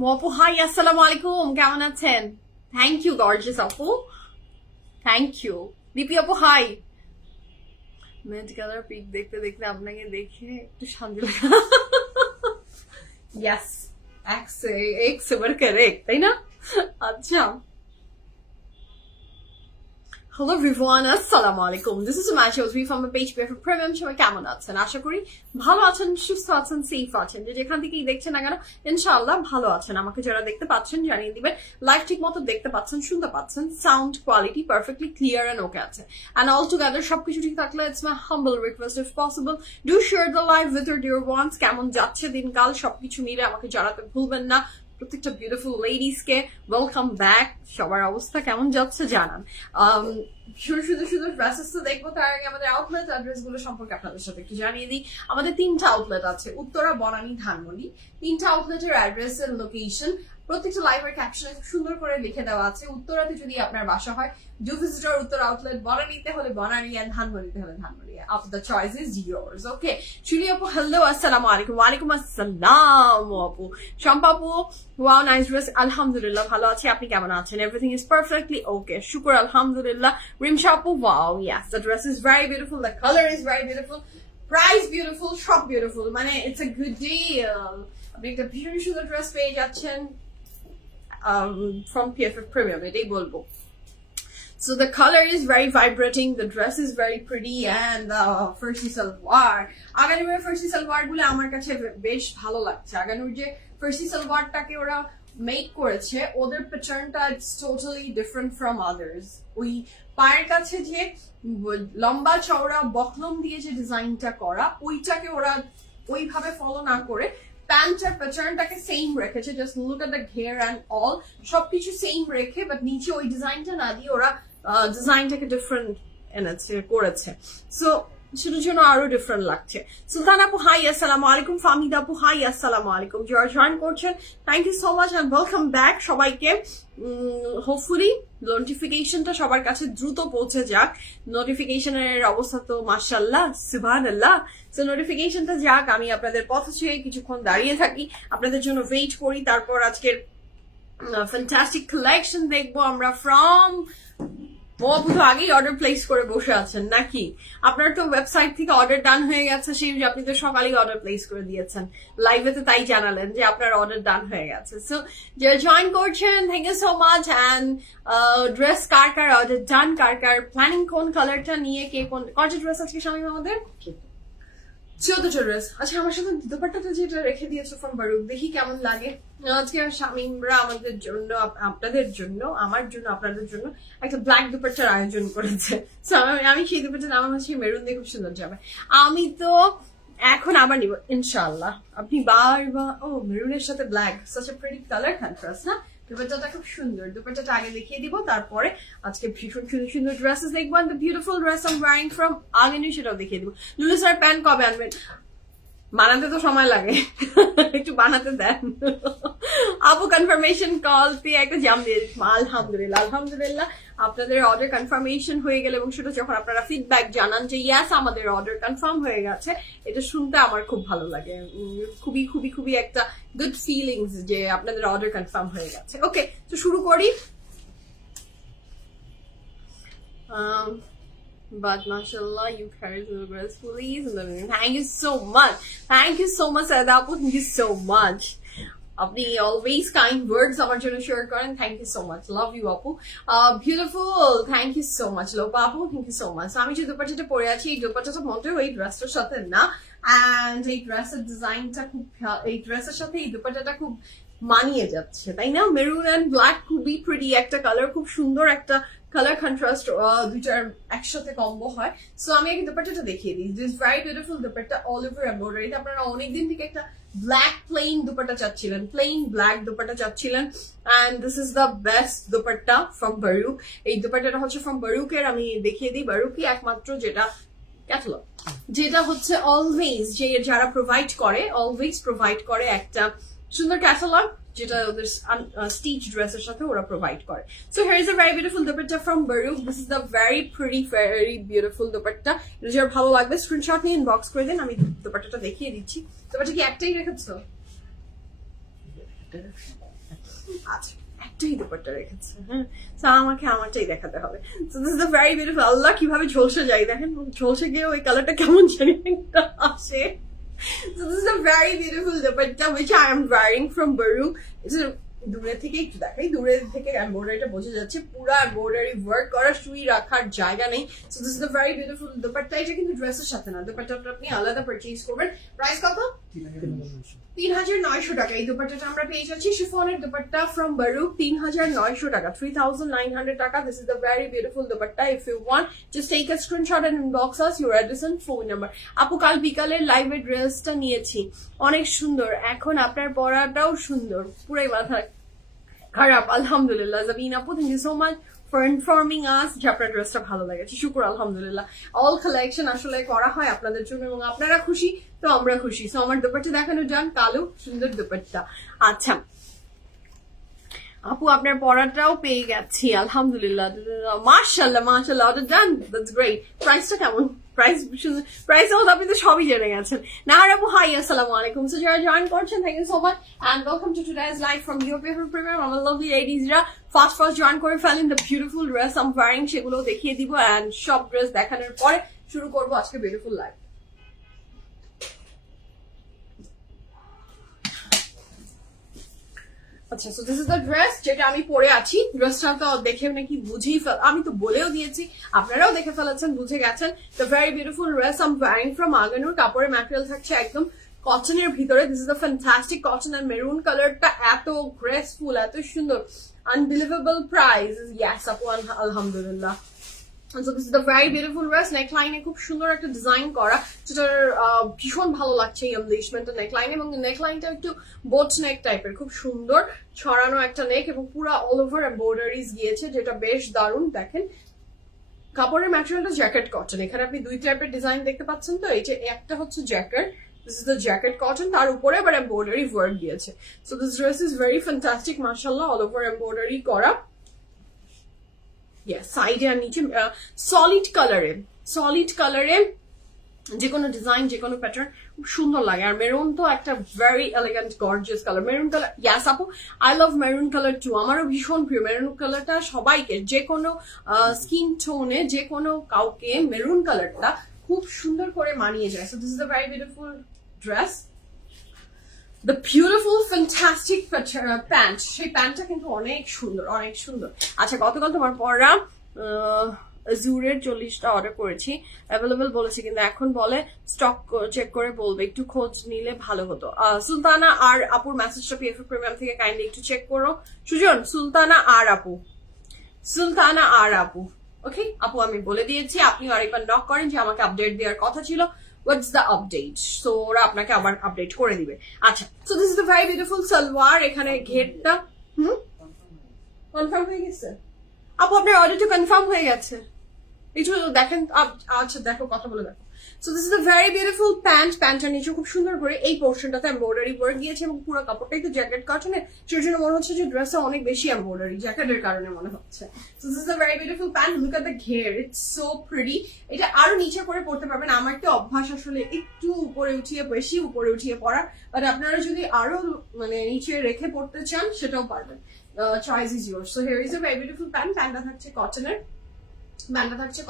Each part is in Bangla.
Mopu, hi, assalamu alaikum. কেমন আছেন? Thank you, gorgeous Apu. Thank you. Lipi Apu, hi. Mint color pic দেখতে দেখতে আপনাকে দেখে একটু শান্তি লাগে। Yes, X super correct, তাই না? আচ্ছা। Hello everyone, assalamu alaikum. This is Umash Ozri from the page for Premium Show. কেমন আছেন? আশা করি ভালো আছেন, সুস্থ আছেন, সেফ আছেন। যেখান থেকেই দেখছেন না কেন ইনশাআল্লাহ ভালো আছেন। আমাকে যারা দেখতে পাচ্ছেন জানিয়ে দিবেন লাইভ ঠিকমতো দেখতে পাচ্ছেন, শুনতে পাচ্ছেন, sound quality perfectly clear and okay আছে। And all together সবকিছু ঠিক থাকলে it's my humble request if possible do share the live with your dear ones. কেমন যাচ্ছে দিনকাল সবকিছু মিলে আমাকে জানাতে ভুলবেন না। প্রত্যেকটা বিউটিফুল লেডিস কে ওয়েলকাম ব্যাক। সবার অবস্থা কেমন যাচ্ছে জানান। শুধু ড্রেসেস তো দেখবো, তার আগে আমাদের আউটলেট অ্যাড্রেস গুলো সম্পর্কে আপনাদের সাথে একটু জানিয়ে দিই। আমাদের 3টা আউটলেট আছে, উত্তরা, বনানী, ধানমন্ডি। 3টা আউটলেটের অ্যাড্রেস এর লোকেশন প্রত্যেকটা লাইভের ক্যাপশনে খুব সুন্দর করে লিখে দেওয়া আছে। উত্তরাতে যদি আপনার বাসা হয় ডু ভিজিট আওয়ার উত্তর আউটলেট, বনানীতে হলে বনানী, এন্ড ধানমন্ডিতে হলে Dhanmondi. The choice is yours. Okay. Shuri Apu, hello, assalamu alaikum. Wa alaikum assalam Apu. Shampa Apu, wow, nice dress. Alhamdulillah, bhalo achi. Apni kemon achen? Everything is perfectly okay. Shukr, alhamdulillah. Rimsha Apu, wow, yes, the dress is very beautiful. The color is very beautiful. Price beautiful, shop beautiful. Mane, it's a good deal. Apni ekta bhishon sundor dress peye jacchen from PFF Premium. Etai bolbo. So the color is very vibrating, the dress is very pretty, and the Farsi salwar. Aganur Farsi salwar gulo amar kache besh bhalo lagche. Aganur je Farsi salwar take ora make করেছে, ওদের প্যাটার্নটা it's totally different from others. ওই পায়ের কাছে যে লম্বা চওড়া বকলম দিয়ে যে ডিজাইনটা করা, ওইটাকে ওরা ওইভাবে ফলো না করে প্যান্টের প্যাটার্নটাকে সেম রেখেছে। জাস্ট লুক এট দ্য ঘের এন্ড অল, সবকিছু সেম রেখে বাট নিচে ওই ডিজাইনটা না দিয়ে ওরা ডিজাইনটাকে ডিফারেন্ট এনেছে করেছে। সো সেটার জন্য আরো ডিফারেন্ট লাগছে। সুলতান আপু, হাই, আসসালামু আলাইকুম। ফাহমিদা আপু, হাই, আসসালামু আলাইকুম। যারা জয়েন করছেন thank you so much and welcome back সবাইকে। হোপফুলি নোটিফিকেশনটা সবার কাছে দ্রুত পৌঁছে যাক। নোটিফিকেশনের অবস্থা তো মাশাআল্লাহ, সুবহানাল্লাহ। সো নোটিফিকেশনটা যাক, আমি আপনাদের পথ ছুঁয়ে কিছুক্ষণ দাঁড়িয়ে থাকি, আপনাদের জন্য ওয়েট করি। তারপর আজকের ফ্যান্টাস্টিক কালেকশন দেখবো আমরা ফ্রম আপু। তো আগেই অর্ডার প্লেস করে বসে আছেন নাকি? আপনার তো ওয়েবসাইট থেকে অর্ডার ডান হয়ে গেছে, সেই আপনি তো সকালেই অর্ডার প্লেস করে দিয়েছেন, লাইভে তো তাই জানালেন যে আপনার অর্ডার ডান হয়ে গেছে। সো যারা জয়েন করছেন thank you so much. And dress কার কার অর্ডার ডান, কার কার প্ল্যানিং কোন কালারটা নিয়ে, কে কোন কয়টা ড্রেস আজকে শামিম আমাদের? 14টা ড্রেস। আচ্ছা, আমার সাথে দুপাট্টাটা যেটা রেখে দিয়েছো ফ্রম বারুক, দেখি কেমন লাগে। আজকে শামিমরা আমাদের জন্য, আপনাদের জন্য, আমার জন্য, আপনাদের জন্য একটা ব্ল্যাক দুপাট্টার আয়োজন করেছে। আমি সেই দুপাট্টা আমার হচ্ছে মেরুন দিয়ে খুব সুন্দর যাবে। আমি তো এখন আবার নিব ইনশাআল্লাহ। আপনি মেরুনের সাথে black, such a pretty colour contrast না? দুপাট্টাটা খুব সুন্দর। দুপাট্টাটা আগে দেখিয়ে দিব, তারপরে আজকে ভীষণ সুন্দর সুন্দর ড্রেসেস দেখবো। And the beautiful dress I am wearing from আগেনি সেটাও দেখিয়ে দিব। লুলু স্যার প্যান্ট কবে আনবেন? বানাতে তো সময় লাগে, একটু বানাতে দেন। আপু কনফার্মেশন কল দিয়ে একটা জাম দিয়ে দিচ্ছি। আলহামদুলিল্লাহ, আলহামদুলিল্লাহ। আপনাদের অর্ডার কনফার্মেশন হয়ে গেলে এবং সেটা যখন আপনারা ফিডব্যাক জানান যে ইয়াস আমাদের অর্ডার কনফার্ম হয়ে গেছে, এটা শুনতে আমার খুব ভালো লাগে। খুবই খুবই খুবই একটা গুড ফিলিংস যে আপনাদের অর্ডার কনফার্ম হয়ে গেছে। ওকে, তো শুরু করি। But mashallah, you carry the gracefully. Thank you so much. Thank you so much, Sadapu. Thank you so much. Apni always kind words amar jonno share koren. Thank you so much. Love you, Apu. Beautiful. Thank you so much, Lopa Apu. Thank you so much. Ami je dupatta pore achi, ei dupatta monte oi dress er sathe na, and ei dress er design ta khub, ei dress er sathe ei dupatta ta khub মানিয়ে যাচ্ছে, তাই না? মেরুন এন্ড ব্ল্যাক খুবই প্রিটি একটা কালার, খুব সুন্দর একটা কালার কন্ট্রাস্ট, দুইটার একসাথে কম্বো হয়। সো আমি এই দুপাট্টাটা দেখিয়ে দিই। This very beautiful dupatta, all over embroidery. আপনারা অনেকদিন থেকে একটা ব্ল্যাক প্লেন দুপাট্টা চাচ্ছিলেন, প্লেন ব্ল্যাক দুপাট্টা চাচ্ছিলেন, and this is the best dupatta from Baroque. এই দুপাট্টাটা হচ্ছে ফ্রম বারুকের। আমি দেখিয়ে দিই, বারুকই একমাত্র যেটা ক্যাটালগ, যেটা হচ্ছে অলওয়েজ যে যারা প্রোভাইড করে, অলওয়েজ প্রোভাইড করে একটা সুন্দর ক্যাটালগ, যেটা ওদের স্টিচ ড্রেসের সাথে ওরা প্রোভাইড করে। So here is a very beautiful dupatta from Baroque. This is the very pretty, very beautiful dupatta. এটা যার ভালো লাগবে স্ক্রিনশট নিয়ে ইনবক্স করে দিন, আমি দুপাট্টাটা দেখিয়ে দিচ্ছি। দুপাট্টা কি একটাই রেখেছো? আচ্ছা একটাই দুপাট্টা রেখেছে, হ্যাঁ আমাকে আমারটাই দেখাতে হবে। So this is a very beautiful, Allah কিভাবে ঝলসে যায় দেখেন, ঝলসে গিয়ে ওই কালারটা কেমন জানি একটা আসে। So this is a very beautiful dupatta which I am wearing from Baru. It's a দূরে থেকে একটু দেখাই, দূরে থেকে এমব্রয়ডারিটা বোঝা যাচ্ছে, পুরো এমব্রয়ডারি ওয়ার্ক করা, সুই রাখার জায়গা নেই। So this is a very beautiful dupatta. এটা কিন্তু ড্রেসের সাথে না, দুপাট্টাটা আপনি আলাদা পারচেজ করবেন। প্রাইস কত? ৩৯০০ টাকা। এই দুপাট্টাটা আমরা পেয়ে যাচ্ছি শিফনের দুপাট্টা ফ্রম বারু, ৩৯০০ টাকা, ৩৯০০ টাকা। This is a very beautiful dupatta. If you want just take a screenshot and inbox us your address and phone number. আপু কাল বিকালের লাইভে ড্রেসটা নিয়েছি, অনেক সুন্দর, এখন আপনার পরাটাও সুন্দর, পুরাই মাথা খারাপ। আলহামদুলিল্লাহ জাবিন আপু, thank you so much for informing us যে আপনার ড্রেসটা ভালো লেগেছে। শুকুর আলহামদুলিল্লাহ। অল কালেকশন আসলে করা হয় আপনাদের জন্য এবং আপনারা খুশি তো আমরা খুশি। সো আমার দুপাট্টা দেখানো যান, কালো সুন্দর দুপাট্টা। আচ্ছা আপু আপনার পড়াটাও পেয়ে গেছি আলহামদুলিল্লাহ, মাশাআল্লাহ মাশাআল্লাহ, অর্ডার ডান, দ্যাটস গ্রেট। প্রাইসটা কেমন? প্রাইস আপনি তো সবই জেনে গেছেন। নাহার আপু হাই, আসসালামু আলাইকুম। সো যারা জয়েন করছেন thank you so much and welcome to today's live from your favourite premium. আমার লাভলি লেডিজরা ফার্স্ট জয়েন করে ফেলেন। The beautiful dress I am wearing সেগুলো দেখিয়ে দিব এন্ড সব ড্রেস দেখানোর পরে শুরু করবো আজকে বিউটিফুল লাইভ। আচ্ছা so this is the dress যেটা আমি পরে আছি। ড্রেসটা তো দেখে নাকি বুঝেই আমি তো বলেও দিয়েছি, আপনারাও দেখে ফেলেছেন, বুঝে গেছেন। The very beautiful dress I am wearing from Aghanoor. কাপড়ের ম্যাটেরিয়াল থাকছে একদম কটনের ভিতরে। This is the fantastic cotton আর মেরুন কালারটা এত গ্রেসফুল, এত সুন্দর, আনবিলিভেবল প্রাইস। ইয়েস আপু আলহামদুলিল্লাহ। So this is the very beautiful dress. নেকলাইনে খুব সুন্দর একটা ডিজাইন করা, যেটার ভীষণ ভালো লাগছে এই এমব্লিশমেন্টটা নেকলাইন, এবং নেকলাইনটা একটু বোট নেক টাইপের, খুব সুন্দর ছড়ানো একটা নেক এবং পুরো অল ওভার এমব্রয়ডারিজ গিয়েছে, যেটা বেশ দারুণ। দেখেন কাপড়ের ম্যাটেরিয়ালটা জ্যাকেট কটন। এখানে আপনি দুই টাইপের ডিজাইন দেখতে পাচ্ছেন। তো এই যে একটা হচ্ছে jacket, this is the jacket cotton, তার উপরে আবার এমব্রয়ডারি ওয়ার্ক দিয়েছে। So this dress is very fantastic মাশাআল্লাহ, অল ওভার এমব্রয়ডারি করা। সাইডে আর নিচে সলিড কালারে যে কোনো ডিজাইন, যে কোনো প্যাটার্ন খুব সুন্দর লাগে। আর মেরুন তো একটা very elegant gorgeous colour. Maroon colour, yes আপু I love maroon colour too, আমারও ভীষণ প্রিয় মেরুন কালারটা। সবাইকে যে কোনো স্কিন টোনে, যে কোনো কাউকে মেরুন কালারটা খুব সুন্দর করে মানিয়ে যায়। So this is a very beautiful dress. The beautiful fantastic pant, সেই প্যান্টটা কিন্তু অনেক সুন্দর, অনেক সুন্দর। আচ্ছা গতকাল তোমার পরা জুরের 40টা অর্ডার করেছি, অ্যাভেলেবল বলেছি, কিন্তু এখন বলে স্টক চেক করে বলবে, একটু খোঁজ নিলে ভালো হতো। সুলতানা আর আপুর মেসেজটা পিএফএ প্রিমিয়াম থেকে কাইন্ডলি একটু চেক করো। সুজন, সুলতানা আর আপু ওকে আপু আমি বলে দিয়েছি, আপনি আরেকবার নক করেন যে আমাকে আপডেট দেওয়ার কথা ছিল, হোয়াটস দ্য আপডেট। সো ওরা আপনাকে আবার আপডেট করে দিবে। আচ্ছা so this is the very beautiful salwar. এখানে ঘেরটা কনফার্ম হয়ে গেছে আপু, আপনার অর্ডারটা কনফার্ম হয়ে গেছে, একটু দেখেন। আচ্ছা দেখো, কথা বলে দেখো। So this is the very beautiful pant. প্যান্টটার নিচে খুব সুন্দর করে এই পোর্শনটাতে এমব্রয়ডারি ওয়ার্ক দিয়েছে এবং পুরো কাপড়টাই তো জ্যাকেট কটনের, সেই জন্য মনে হচ্ছে যে ড্রেসে অনেক বেশি এমব্রয়ডারি, জ্যাকেটের কারণে মনে হচ্ছে। So this is the very beautiful pant. Look at the ঘের, ইটস সো প্রিটি। এটা আরো নিচে করে পড়তে পারবেন। আমার কি অভ্যাস আসলে একটু উপরে উঠিয়ে, বেশি উপরে উঠিয়ে পড়া, বাট আপনারা যদি আরো মানে নিচে রেখে পড়তে চান সেটাও পারবেন। Choice is your. So here is a very beautiful pant. প্যান্টটা থাকছে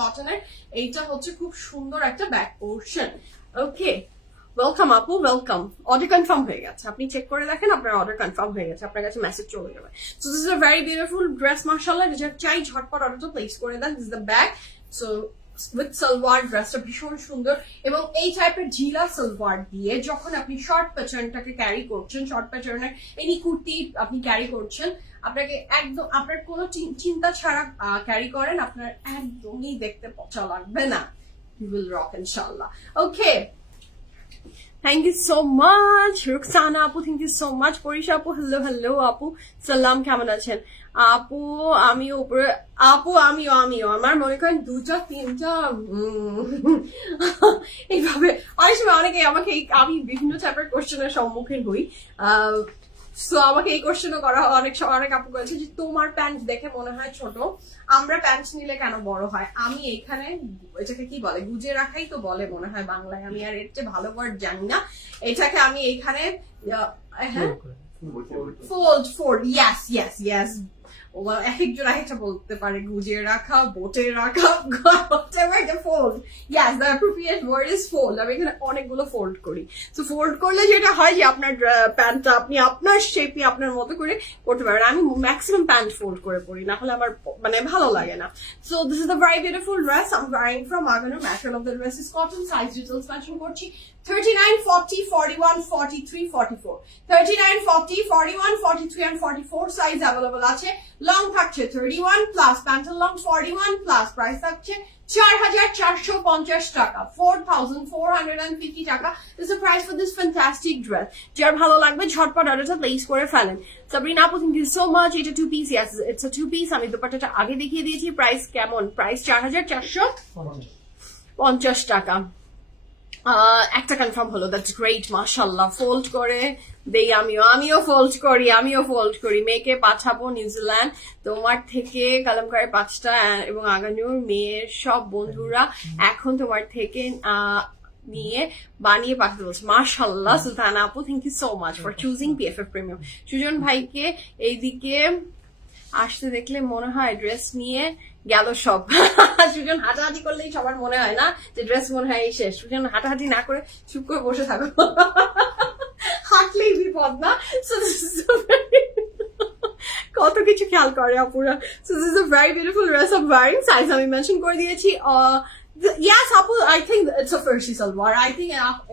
কটনের, এইটা হচ্ছে খুব সুন্দর একটা ব্যাক পোর্শন। ওকে ওয়েলকাম আপু, ওয়েলকাম। অর্ডার কনফার্ম হয়ে গেছে, আপনি চেক করে দেখেন, আপনার অর্ডার কনফার্ম হয়ে গেছে, আপনার কাছে মেসেজ চলে যাবে। So this is a very beautiful dress মাশাআল্লাহ। যেটা চাই ঝটপট অর্ডারটা প্লেস করে দেন। This is the back. So with salwar, ড্রেসটা ভীষণ সুন্দর এবং এই টাইপের ঝিলা সালোয়ার দিয়ে যখন আপনি শর্ট প্যাটার্নটাকে ক্যারি করছেন, শর্ট প্যাটার্নের এনি কুর্তি আপনি ক্যারি করছেন, আপনাকে একদম আপনার কোনো চিন্তা ছাড়া ক্যারি করেন, আপনার একদমই দেখতে পচা লাগবে না। ইউ উইল রক ইনশাআল্লাহ। Okay thank you so much Ruksana আপু, thank you so much. Parisha আপু হ্যালো আপু, সালাম, কেমন আছেন আপু? আমিও উপরে আমিও আমার মনে করেন 2টা 3টা এইভাবে অনেক সময় অনেকে আমাকে, আমি বিভিন্ন টাইপের কোশ্চেনের সম্মুখীন হই। সো আমাকে এই কোশ্চেনও করা হয়, অনেক আপু বলছে যে তোমার প্যান্ট দেখে মনে হয় ছোট, আমরা প্যান্ট নিলে কেন বড় হয়? আমি এখানে এটাকে কি বলে, গুজে রাখাই তো বলে মনে হয় বাংলায়, আমি আর এর চেয়ে ভালো ওয়ার্ড জানি না। এটাকে আমি এইখানে fold, yes. Well, একজন আরেকটা বলতে পারে গুজিয়ে রাখা, বোটে রাখা, whatever the fold. Yes, the appropriate word is fold. আমি এখানে অনেকগুলো fold করি। So fold করলে যেটা হয় যে আপনার প্যান্টটা আপনি আপনার শেপে আপনার মতো করে করতে পারেন। আমি ম্যাক্সিমাম প্যান্ট fold করে পরি, না হলে আমার মানে ভালো লাগে না। So this is a very beautiful dress I'm wearing from Agano. Material of the dress is cotton. Size details mention করছি 39, 40, 41, 43, 44. 39, 40, 41, 43 and 44 size available আছে। Long থাকছে 31 plus, pant long 41 plus, price থাকছে 4,450 টাকা, 4,450 টাকা is the price for this fantastic dress. যার ভালো লাগবে ঝটপট অর্ডারটা প্লেস করে ফেলেন। সাবরিনা আপু, থ্যাংক ইউ সো মাচ। এটা 2 piece, yes it's a 2 piece। আমি দুপাট্টাটা আগে দেখিয়ে দিয়েছি। প্রাইস কেমন? প্রাইস 4,450 টাকা। একটা কনফার্ম হলো, দ্যাটস গ্রেট, মাশাআল্লাহ। ফোল্ড করে দেই আমিও ফোল্ড করি। মেয়েকে পাঠাবো নিউজিল্যান্ড, তোমার থেকে কালামকারের 5টা এবং আগানুর মেয়ের সব বন্ধুরা এখন তোমার থেকে নিয়ে বানিয়ে পাঠাতে বলছে। মাশাআল্লাহ সুলতানা আপু, thank you so much for choosing PFF premium. Sujon ভাইকে এইদিকে আসতে দেখলে মনে হয় ড্রেস নিয়ে গেল সব। সুজন হাঁটাহাঁটি করলেই সবার মনে হয় না যে ড্রেস মনে হয় এই শেষ। সুজন হাঁটাহাঁটি না করে চুপ করে বসে থাকো, হাঁটলেই বিপদ না। কত কিছু খেয়াল করে আপুরা। So this is a very beautiful dress I'm wearing. Size আমি মেনশন করে দিয়েছি। Yes আপু, I think it's a farsi salwar.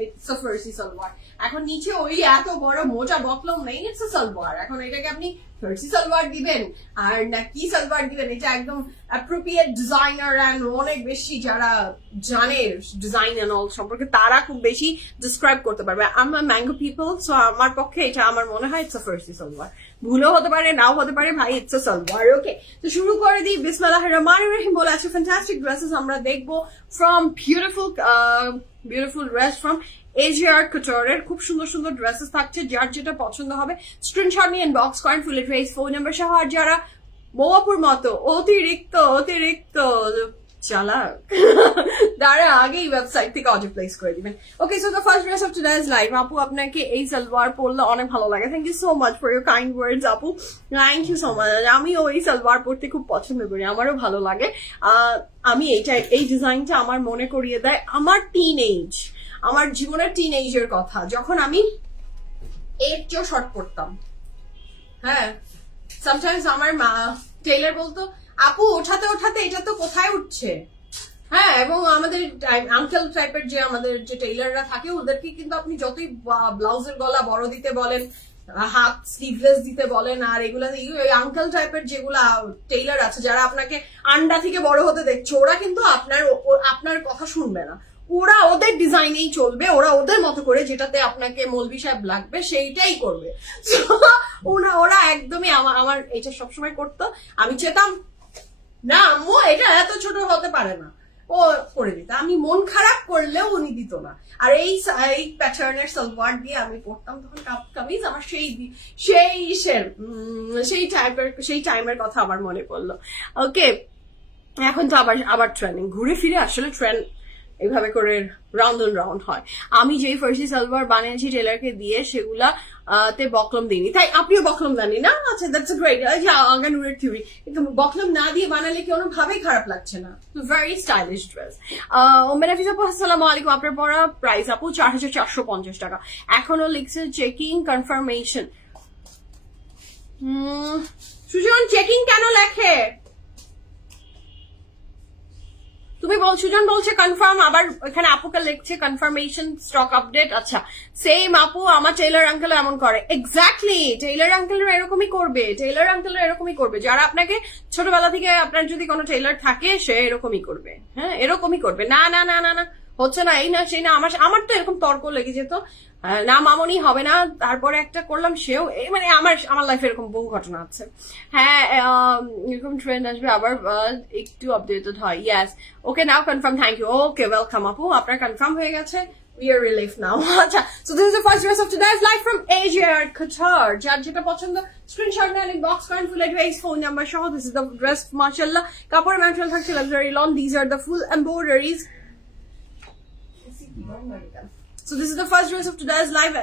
It's a farsi salwar. এখন নিচে ওই এত বড় মোটা বকলম নেই, it's a salwar। এখন এটাকে আপনি ফার্সি সালোয়ার দিবেন আর না কি সালোয়ার দিবেন, এটা একদম অ্যাপ্রোপ্রিয়েট ডিজাইনার এন্ড অনেক বেশি যারা জানে ডিজাইন এন্ড অল সম্পর্কে তারা খুব বেশি ডিসক্রাইব করতে পারবে। আমরা ম্যাঙ্গো পিপল, সো আমার পক্ষে এটা আমার মনে হয় ইটস আ ফার্সি সালোয়ার। ভুলও হতে পারে, নাও হতে পারে, ভাই ইটস আ সালোয়ার। ওকে, তো শুরু করে দিই। বিসমিল্লাহির রহমানির রহিম বলে আছে ফ্যান্টাস্টিক ড্রেসেস আমরা দেখবো from beautiful dress from AJR Couture। খুব সুন্দর সুন্দর ড্রেসেস থাকছে, যার যেটা পছন্দ হবে স্ক্রিনশট নিয়ে ইনবক্স করেন। ফুল এড্রেস, ফোন নাম্বার সহ। আর যারা মৌয়াপুর মতো অতিরিক্ত চালাক তারা আগেই ওয়েবসাইট থেকে অর্ডার প্লেস করে দিবেন। Okay, so the first dress of today's live. আপু আপনাকে এই সালোয়ার পরলে অনেক ভালো লাগে। Thank you so much for your kind words আপু, থ্যাংক ইউ সো মাচ। আমিও এই সালোয়ার পরতে খুব পছন্দ করি, আমারও ভালো লাগে। আমি এই ডিজাইনটা আমার মনে করিয়ে দেয় আমার আমার জীবনের টিনেজের কথা, যখন আমি এর চেয়েও শর্ট পড়তাম। হ্যাঁ, সামটাইমস আমার মা টেইলার বলতো আপু ওঠাতে এটা তো কোথায় উঠছে। হ্যাঁ, এবং আমাদের আঙ্কেল টাইপের যে আমাদের যে টেইলাররা থাকে ওদেরকে কিন্তু আপনি যতই ব্লাউজের গলা বড় দিতে বলেন, হাত স্লিভলেস দিতে বলেন, আর এগুলা আঙ্কেল টাইপের যেগুলা টেইলার আছে যারা আপনাকে আন্ডা থেকে বড় হতে দেখছে, ওরা কিন্তু আপনার কথা শুনবে না। ওরা ওদের ডিজাইনেই চলবে, ওরা ওদের মতো করে যেটাতে আপনাকে মৌলভী সাহেব লাগবে সেইটাই করবে। ওরা একদমই আমার এটা সবসময় করতো। আমি চেতাম না আম্মু এটা এত ছোট হতে পারে না, ও করে দিত। আমি মন খারাপ করলেও উনি দিত না। আর এই প্যাটার্নের সালোয়ার দিয়ে আমি পরতাম তখন কামিজ। আমার সেই টাইমের কথা আমার মনে পড়লো। ওকে, এখন তো আবার ট্রেন্ডিং ঘুরে ফিরে আসলে ট্রেন্ড এইভাবে করে রাউন্ড অন রাউন্ড হয়। আমি যেই ফার্সি সালোয়ার বানিয়েছি টেলারকে দিয়ে সেগুলা তে বকলম দিইনি, তাই আপনিও বকলম দেননি না? আচ্ছা, দ্যাটস আ গ্রেট। আগানুরের থিওরি, কিন্তু বকলম না দিয়ে বানালে কোনো ভাবেই খারাপ লাগছে না। Very stylish dress. মেরাফিজ আপু আসসালামু আলাইকুম। আপনার পড়া প্রাইস আপু 4,450 টাকা। এখনো লিখছে চেকিং কনফার্মেশন। সুজন চেকিং কেন লেখে? সুজন বলছে কনফার্ম, আবার এখানে আপুকে লিখছে কনফার্মেশন স্টক আপডেট। আচ্ছা, সেম আপু আমার টেইলার আঙ্কেল এমন করে। এক্স্যাক্টলি, টেইলার আঙ্কেলরা এরকমই করবে। যারা আপনাকে ছোটবেলা থেকে আপনার যদি কোনো টেইলার থাকে সে এরকমই করবে। হ্যাঁ, এরকমই করবে। না না না না না হচ্ছে না, এই না সেই না। আমার তো এরকম তর্ক লেগে যেত, না মামনি হবে না, তারপরে একটা করলাম সেও মানে আমার লাইফে এরকম বহু ঘটনা আছে। হ্যাঁ, এরকম ট্রেন্ড আসবে আবার একটু আপডেটেড হয়। Yes, okay, now confirm. Thank you. Okay, welcome আপু, আপনার কনফার্ম হয়ে গেছে। We are relieved now. So this is the first dress of today's live from AJR Couture. যার যেটা পছন্দ স্ক্রিনশট নিয়ে ইনবক্স করেন। ফুল অ্যাড্রেস, ফোন নাম্বার সহ। This is the dress, মাশাআল্লাহ। কাপড়ের ম্যাটেরিয়াল থাকছে luxury loan. These are the full embroideries. So this is the first dress of today's live.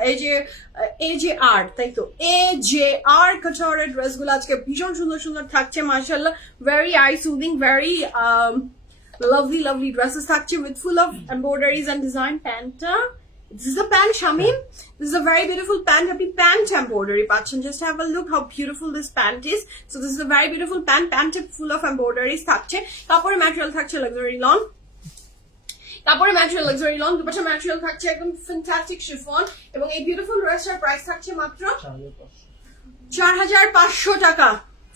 AJR, তাই তো AJR couture dress গুলো আজকে ভীষণ সুন্দর সুন্দর থাকছে মাশাআল্লাহ, very eye soothing, very lovely dresses থাকছে with full of embroideries and design. Panta, this is the pant, Shamim. This is a very beautiful pant. Happy pant embroidery pattern. Just have a look how beautiful this pant is. So this is a very beautiful pant. Pant full of embroideries থাকছে. কাপড়ের ম্যাটেরিয়াল থাকছে luxury lawn. কাপড়ের ম্যাটেরিয়াল luxury lawn. দুপাশে ম্যাটেরিয়াল থাকছে একদম fantastic chiffon এবং এই beautiful ড্রেসটার প্রাইস থাকছে মাত্র 4500 টাকা.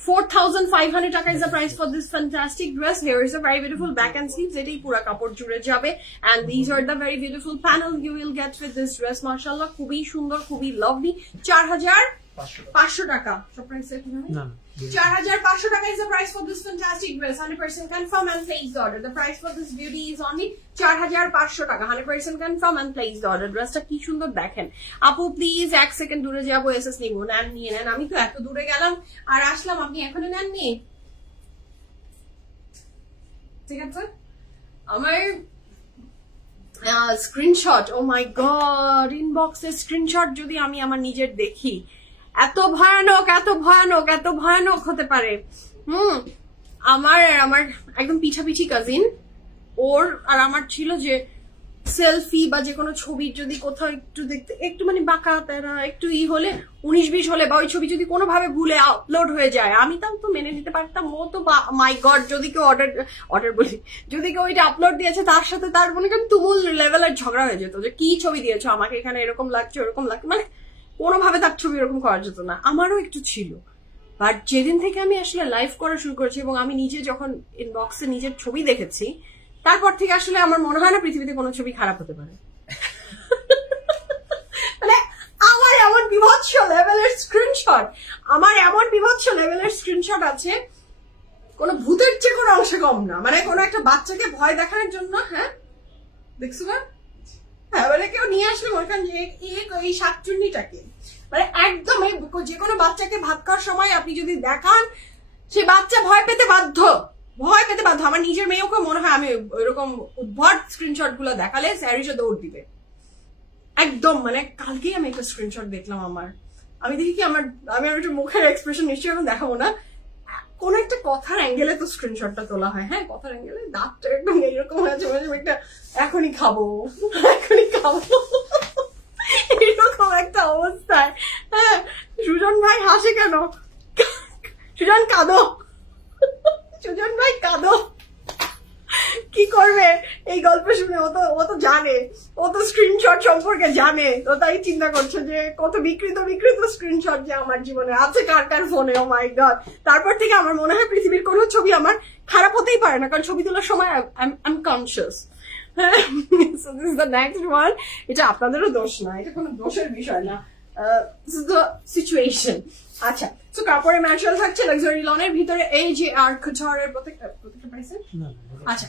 4500 টাকা is the price for this fantastic dress. Here is a very beautiful back and sleeves. এটাই পুরো কাপড় জুড়ে যাবে and these are the very beautiful panel you will get with this dress. মাশাআল্লাহ খুবই সুন্দর, খুবই lovely. 4500 টাকা. সব প্রাইস একই না? 4500 টাকা is the price for this fantastic dress. 100% confirm and place the order. The price for this beauty is only 4500 টাকা. 100% confirm and place the order. ড্রেসটা কি সুন্দর দেখেন আপু, প্লিজ এক সেকেন্ড দূরে যাবো, এসএস নিব, নেন নিয়ে নেন। আমি তো এত দূরে গেলাম আর আসলাম, আপনি এখনো নেননি? ঠিক আছে, আমার স্ক্রিনশট, ও মাই গড, ইনবক্সে স্ক্রিনশট যদি আমি আমার নিজের দেখি, এত ভয়ানক এত ভয়ানক এত ভয়ানক হতে পারে। আমার একদম পিঠাপিঠি কাজিন, ওর আর আমার ছিল যে সেলফি বা যে কোনো ছবির যদি কোথাও একটু দেখতে একটু মানে বাঁকা তেরা একটু হলে 19-20 হলে বা ওই ছবি যদি কোনোভাবে ভুলে আপলোড হয়ে যায়, আমি তাও তো মেনে নিতে পারতাম। ও তো মাই গড, যদি কেউ অর্ডার বলি, যদি কেউ ওইটা আপলোড দিয়েছে তার সাথে তার মনে করেন তুমুল লেভেলের ঝগড়া হয়ে যেত যে কি ছবি দিয়েছো আমাকে, এখানে এরকম লাগছে ওরকম লাগছে, মানে কোনোভাবে তার ছবি এরকম করা যেত না। আমারও একটু ছিল, বাট যেদিন থেকে আমি আসলে লাইভ করা শুরু করেছি এবং আমি নিজে যখন ইনবক্সে নিজের ছবি দেখেছি, তারপর থেকে আসলে আমার মনে হয় না পৃথিবীতে কোনো ছবি খারাপ হতে পারে। মানে আমার এমন বিভৎস লেভেলের স্ক্রিনশট আছে, কোনো ভূতের চেয়ে কোনো অংশে কম না। মানে কোনো একটা বাচ্চাকে ভয় দেখানোর জন্য, হ্যাঁ দেখছো না, হ্যাঁ মানে কেউ নিয়ে আসলে মনে করেন যে এই শাকচুন্নিটাকে, মানে একদম যে কোনো বাচ্চাকে ভাত খাওয়ার সময় আপনি যদি দেখান, সে বাচ্চা ভয় পেতে বাধ্য। আমার নিজের মেয়েকে মনে হয় আমি ওইরকম উদ্ভট স্ক্রিনশট গুলো দেখালে স্যারিসে দৌড় দিবে একদম। মানে কালকেই আমি একটা স্ক্রিনশট দেখলাম আমি দেখি কি আমি একটু মুখের এক্সপ্রেশন নিশ্চয়ই এখন দেখাবো না, কোন একটা কথার অ্যাঙ্গেলে তো স্ক্রিনশটটা তোলা হয়, হ্যাঁ কথার অ্যাঙ্গেলে দাঁতটা একদম এইরকম হয়েছে, একটা এখনই খাবো এরকম একটা অবস্থায়। হ্যাঁ সুজন ভাই হাসে কেন? সুজন কাঁদো, সুজন ভাই কাঁদো, কি করবে এই গল্প শুনে? ও তো জানে, ও তো স্ক্রিনশট সম্পর্কে জানে, তো তাই চিন্তা করছে যে কত বিকৃত স্ক্রিনশট যে আমার জীবনে আছে কার ফোনে। ও মাই গড, তারপর থেকে আমার মনে হয় পৃথিবীর কোনো ছবি আমার খারাপ হতেই পারে না, কারণ ছবি তোলার সময় I am conscious. So this is the next one. এটা আপনাদেরও দোষ না, এটা কোনো দোষের বিষয় না, this is the situation. আচ্ছা, তো কাপড়ের ম্যাটেরিয়াল থাকছে লাক্সারি লনের ভিতরে AJR couture এর প্রত্যেকটা প্রাইস। আচ্ছা,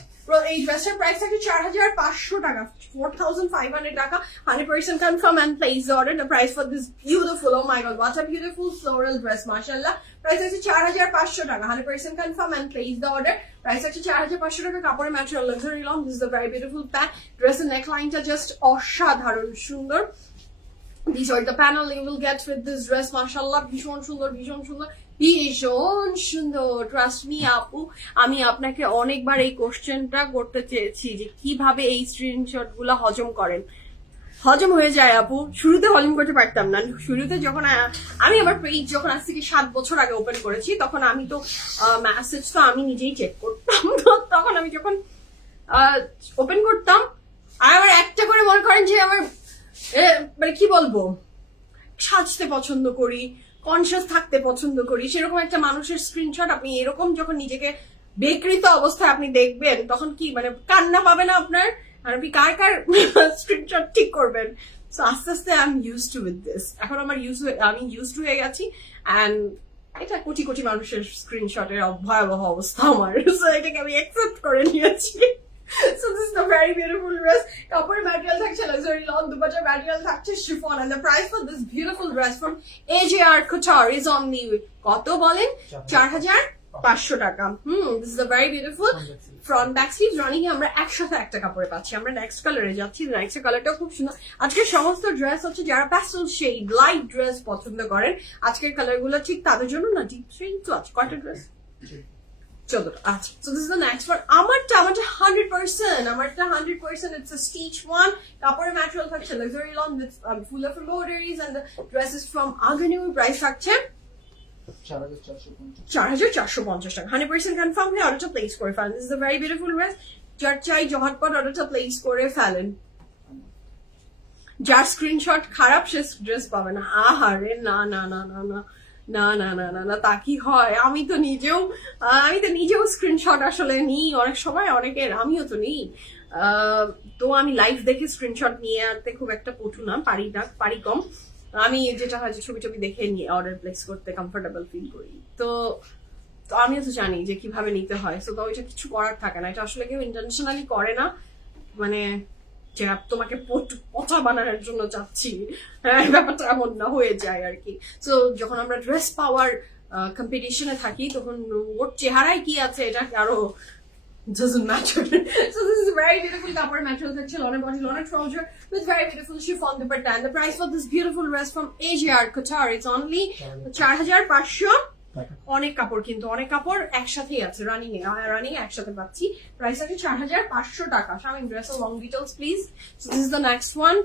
এই ড্রেসের প্রাইস থাকছে 4500 টাকা, 4500 টাকা। 100% confirm and place the order. The price for this beautiful, oh my god, what a beautiful floral dress, mashallah. Price আছে 4500 টাকা। 100% confirm and place the order. Price আছে 4500 টাকা। কাপড়ের material luxury loan. This is a very beautiful pant. ড্রেসের নেকলাইনটা জাস্ট অসাধারণ সুন্দর। These are the panel you will get with this dress, mashallah. ভীষণ সুন্দর, ট্রাস্ট মি আপু, আমি আপনাকে অনেকবার এই কোশ্চেনটা করতে চেয়েছি যে কিভাবে এই স্ক্রিনশট গুলা হজম হয়ে যায় আপু। শুরুতে হজম করতে পারতাম না, শুরুতে যখন আমি আমার পেজ যখন আজ থেকে 7 বছর আগে ওপেন করেছি, তখন আমি তো মেসেজ তো আমি নিজেই চেক করতাম, তখন আমি যখন ওপেন করতাম আর আমার একটা করে মনে করেন যে আমার মানে কি বলবো, সাজতে পছন্দ করি, কনসিয়াস থাকতে পছন্দ করি, সেরকম একটা মানুষের স্ক্রিনশট আপনি এরকম যখন নিজেকে বিকৃত অবস্থায় আপনি দেখবেন, তখন কি মানে কান্না পাবে না আপনার? আর আপনি কার স্ক্রিনশট ঠিক করবেন? সো আস্তে আস্তে I am used to with this. এখন আমি ইউজড হয়ে গেছি, এন্ড এটা কোটি মানুষের স্ক্রিনশটের ভয়াবহ অবস্থা আমার, সো এটাকে আমি অ্যাকসেপ্ট করে নিয়েছি। So this is the very beautiful dress. Kapoor material থাকছে luxury lawn, dupatta material থাকছে chiffon, and the price for this beautiful dress from AJR couture is only কত বলেন? 4500 500 টাকা। This is a very beautiful front back sleeve running এ আমরা একসাথে একটা কাপড়ে পাচ্ছি। আমরা নেক্সট কালারে যাচ্ছি। নেক্সট কালারটাও খুব সুন্দর। আজকের সমস্ত ড্রেস হচ্ছে যারা প্যাস্টেল শেড লাইট ড্রেস পছন্দ করেন, আজকের কালার গুলো ঠিক তাদের জন্য না। ডিপ শেড তো আছে কয়টা ড্রেস? 14টা। আচ্ছা, so this is the next one. আমারটা 100%, it's a stitch one. কাপড়ের ম্যাটেরিয়াল থাকছে luxury lawn with full of embroideries and the dress is from আগানিউ। প্রাইস থাকছে 4450 টাকা। 100% কনফার্ম হয়ে অর্ডারটা প্লেস করে ফেলেন। This is a very beautiful dress. যার চাই ঝটপট অর্ডারটা প্লেস করে ফেলেন। যার স্ক্রিনশট খারাপ সে ড্রেস পাবে না। আহারে না না না না না না না না না না, তা কি হয়? আমি তো নিজেও স্ক্রিনশট আসলে নিই অনেক সময় অনেকের, আমিও তো নিই। তো আমি লাইভ দেখে স্ক্রিনশট নিয়ে আনতে খুব একটা পটু না, পারি কম। আমি যেটা হয় যে ছবি দেখে নিয়ে অর্ডার প্লেস করতে কমফোর্টেবল ফিল করি। তো আমিও তো জানি যে কিভাবে নিতে হয়। তো ওইটা কিছু করার থাকে না। এটা আসলে কেউ ইন্টারন্যাশনালি করে না, মানে যে তোমাকে পচা বানানোর জন্য চাচ্ছি, ব্যাপারটা এমন না, হয়ে যায় আর কি। তো যখন আমরা ড্রেস পাওয়ার কম্পিটিশনে থাকি তখন ওর চেহারায় কি আছে এটা আরো doesn't matter. So this is a very beautiful copper material section on a body, on a trouser with very beautiful chiffon dupatta. And the price for this beautiful dress from AJR Qatar, it's only 4500. অনেক কাপড়, কিন্তু অনেক কাপড় একসাথেই আছে রানিং একসাথে পাচ্ছি। প্রাইস আছে 4500 টাকা। Shamim dress long details please. So this is the next one.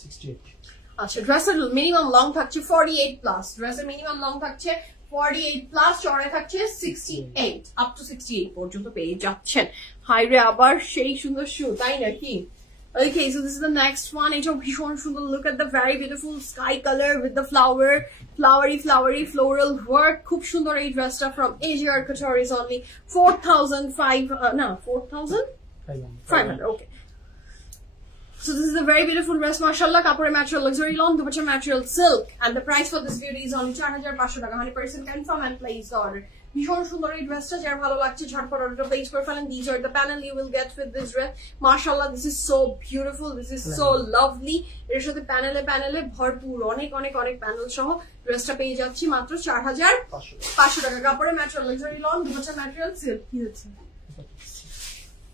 68। আচ্ছা, ড্রেসের মিনিমাম লং থাকছে 48 প্লাস। ড্রেসের মিনিমাম লং থাকছে 48 প্লাস, চড়াই থাকছে 68 আপ টু 68 পর্যন্ত পেয়ে যাচ্ছেন। হাইরে আবার সেই সুন্দর শু, তাই নাকি? Okay, so this is the next one. It's a ভীষণ সুন্দর। Look at the very beautiful sky color with the flowery floral work. খুব সুন্দর এই ড্রেসটা from AJR Qatar is only 4,500. Okay. So this is a very beautiful dress, mashallah. Kapore material, luxury lawn, dupatta material, silk, and the price for this beauty is only 4500 টাকা। 100% confirm and place the order. ভীষণ সুন্দর এই ড্রেসটা, যার ভালো লাগছে ঝটপট অর্ডারটা প্লেস করে ফেলেন। These are the panel you will get with this dress. Mashallah, this is so beautiful, this is so lovely. এর সাথে প্যানেলে ভরপুর অনেক প্যানেল সহ ড্রেসটা পেয়ে যাচ্ছি মাত্র 4500 টাকা। কাপড়ের material luxury loan, dupatta material, silk. কি হচ্ছে?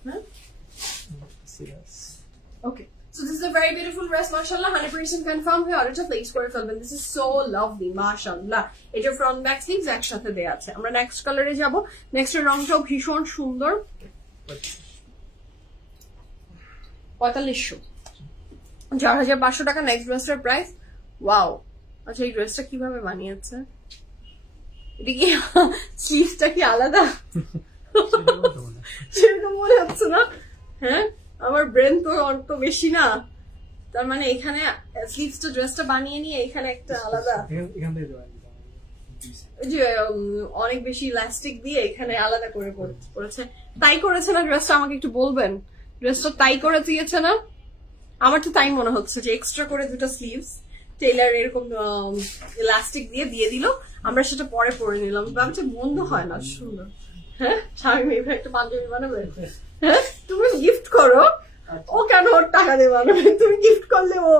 হ্যাঁ, ওকে। So this is a very beautiful dress, mashallah. 100% confirm হয়ে অর্ডারটা প্লেস করে ফেলবেন। This is so lovely, mashallah. এটা ফ্রন্ট ব্যাক স্লিভস একসাথে দেয়া আছে। আমরা নেক্সট কালারে যাব। নেক্সট এর রংটাও ভীষণ সুন্দর। 4500, 4500 টাকা নেক্সট ড্রেসটার প্রাইস। ওয়াও, আচ্ছা এই ড্রেসটা কিভাবে বানিয়েছে? এটা কি স্লিভসটা কি আলাদা? সেরকম মনে হচ্ছে না। হ্যাঁ, আমার ব্রেন তো অত বেশি না, তার মানে এখানে স্লিভসটা ড্রেসটা বানিয়ে নিয়ে এখানে একটা আলাদা যে অনেক বেশি ইলাস্টিক দিয়ে এখানে আলাদা করে করেছে। তাই করেছে না ড্রেসটা? আমাকে একটু বলবেন, ড্রেসটা তাই করে দিয়েছে না? আমার তো তাই মনে হচ্ছে যে এক্সট্রা করে দুটো স্লিভস টেইলার এরকম ইলাস্টিক দিয়ে দিল, আমরা সেটা পরে পরে নিলাম। ভাবছি বন্ধ হয় না সুন্দর। হ্যাঁ, স্বামী এইভাবে একটা পাঞ্জাবি বানাবে? হ্যাঁ, তুমি গিফট করো, ও কেন ওর টাকা দিয়ে বানাবে? তুমি গিফট করলে ও